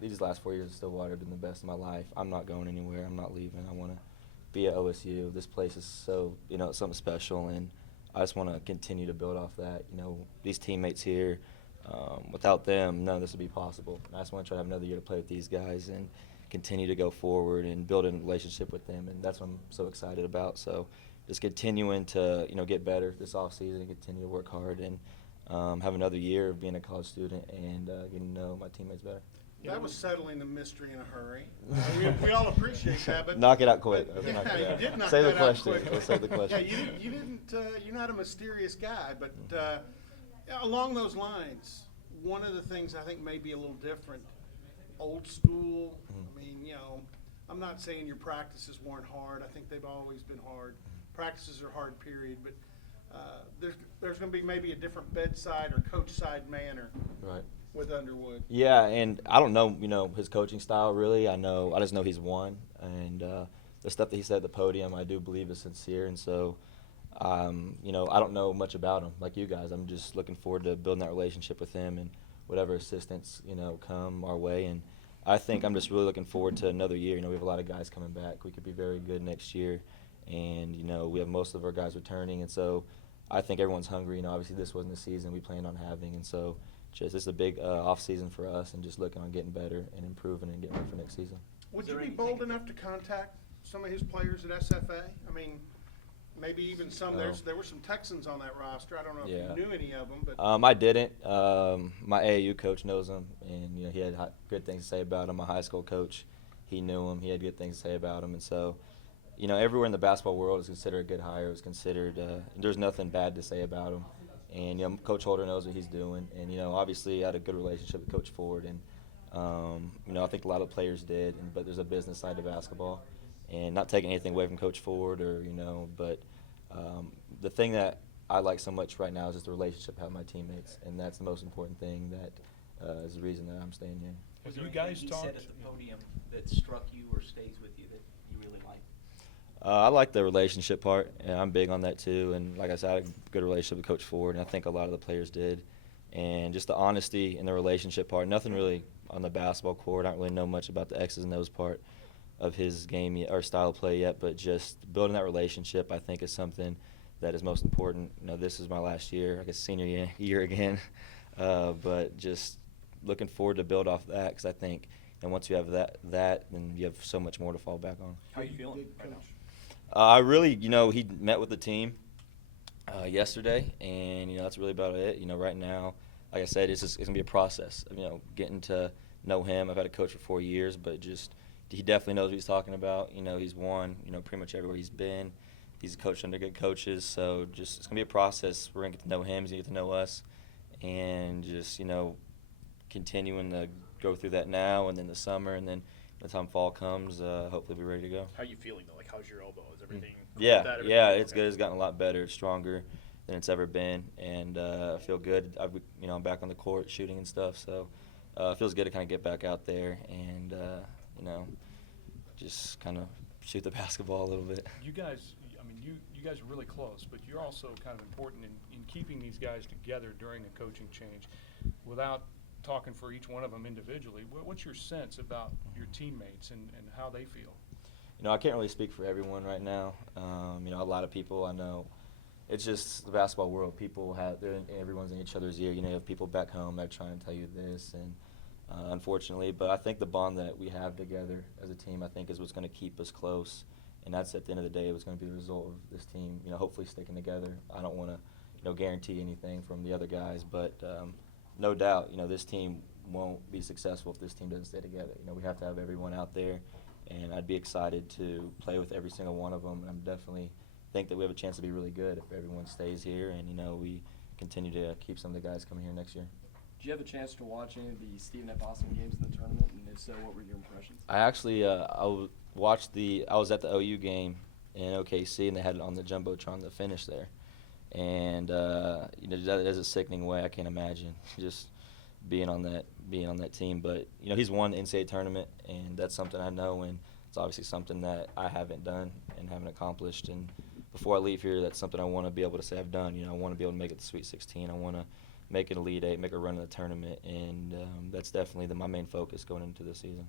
These last 4 years at Stillwater have been the best of my life. I'm not going anywhere. I'm not leaving. I want to be at OSU. This place is so, it's something special, and I just want to continue to build off that. These teammates here, without them, none of this would be possible. And I just want to try to have another year to play with these guys and continue to go forward and build a relationship with them, and that's what I'm so excited about. So just continuing to, get better this offseason and continue to work hard and have another year of being a college student and getting to know my teammates better. That was settling the mystery in a hurry. We all appreciate that, but knock it out quick. You did knock Save that the question. out quick. Let's save the question. Yeah, you didn't. You're not a mysterious guy, but along those lines, one of the things I think may be a little different, old school. I mean, I'm not saying your practices weren't hard. I think they've always been hard. Practices are hard, period. But there's going to be maybe a different bedside or coach side manner. Right. With Underwood. Yeah, and I don't know, his coaching style really. I just know he's won, and the stuff that he said at the podium, I do believe is sincere. And so, I don't know much about him like you guys. I'm just looking forward to building that relationship with him and whatever assistance come our way. And I think I'm just really looking forward to another year. We have a lot of guys coming back. We could be very good next year, and we have most of our guys returning, and so I think everyone's hungry. Obviously this wasn't the season we planned on having, and so. This is a big off season for us, and just looking on getting better and improving and getting ready for next season. Would you be bold enough to contact some of his players at SFA? I mean, maybe even some. There were some Texans on that roster. I don't know if you knew any of them, but I didn't. My AAU coach knows him, and he had good things to say about him. My high school coach, he knew him. He had good things to say about him, and so. Everywhere in the basketball world is considered a good hire. It was considered. There's nothing bad to say about him. And Coach Holder knows what he's doing, and obviously I had a good relationship with Coach Ford, and I think a lot of players did. But there's a business side to basketball, and not taking anything away from Coach Ford, but the thing that I like so much right now is just the relationship I have with my teammates, and that's the most important thing. That is the reason that I'm staying here. Was there anything he said at the podium that struck you or stays with you that you really like? I like the relationship part, and I'm big on that too. And like I said, I had a good relationship with Coach Ford, and I think a lot of the players did. And just the honesty and the relationship part, nothing really on the basketball court. I don't really know much about the X's and O's part of his game or style of play yet, but just building that relationship, I think, is something that is most important. This is my last year, I guess senior year again, but just looking forward to build off that, because I think once you have that, then you have so much more to fall back on. How are you feeling right now? I really, he met with the team yesterday, and that's really about it. Right now, like I said, it's gonna be a process of getting to know him. I've had a coach for 4 years, but just he definitely knows what he's talking about. He's won pretty much everywhere he's been. He's coached under good coaches, so just it's gonna be a process. We're gonna get to know him, he's gonna get to know us, and just continuing to go through that now, and then the summer, and then by the time fall comes, hopefully we're ready to go. How are you feeling though? Like, how's your elbow? Is everything? Yeah, it's good. It's gotten a lot better. It's stronger than it's ever been, and I feel good. I'm back on the court shooting and stuff, so it feels good to kind of get back out there and just kind of shoot the basketball a little bit. You guys, you guys are really close, but you're also kind of important in keeping these guys together during a coaching change. Without talking for each one of them individually, what's your sense about your teammates and how they feel? I can't really speak for everyone right now. A lot of people I know, it's just the basketball world. People everyone's in each other's ear. You have people back home that try and tell you this, and unfortunately, but I think the bond that we have together as a team, I think, is what's going to keep us close. And that's at the end of the day, what's going to be the result of this team, hopefully sticking together. I don't want to, guarantee anything from the other guys, but no doubt, this team won't be successful if this team doesn't stay together. We have to have everyone out there, and I'd be excited to play with every single one of them. And I'm definitely think that we have a chance to be really good if everyone stays here, and we continue to keep some of the guys coming here next year. Did you have a chance to watch any of the Stephen F. Austin games in the tournament, and if so, what were your impressions? I actually I was at the OU game in OKC, and they had it on the jumbotron to finish there. And that is a sickening way. I can't imagine just being on that team. But he's won the NCAA tournament, and that's something I know, and it's obviously something that I haven't done and haven't accomplished. And before I leave here, that's something I want to be able to say I've done. I want to be able to make it to Sweet 16. I want to make an Elite Eight, make a run in the tournament, and that's definitely my main focus going into the season.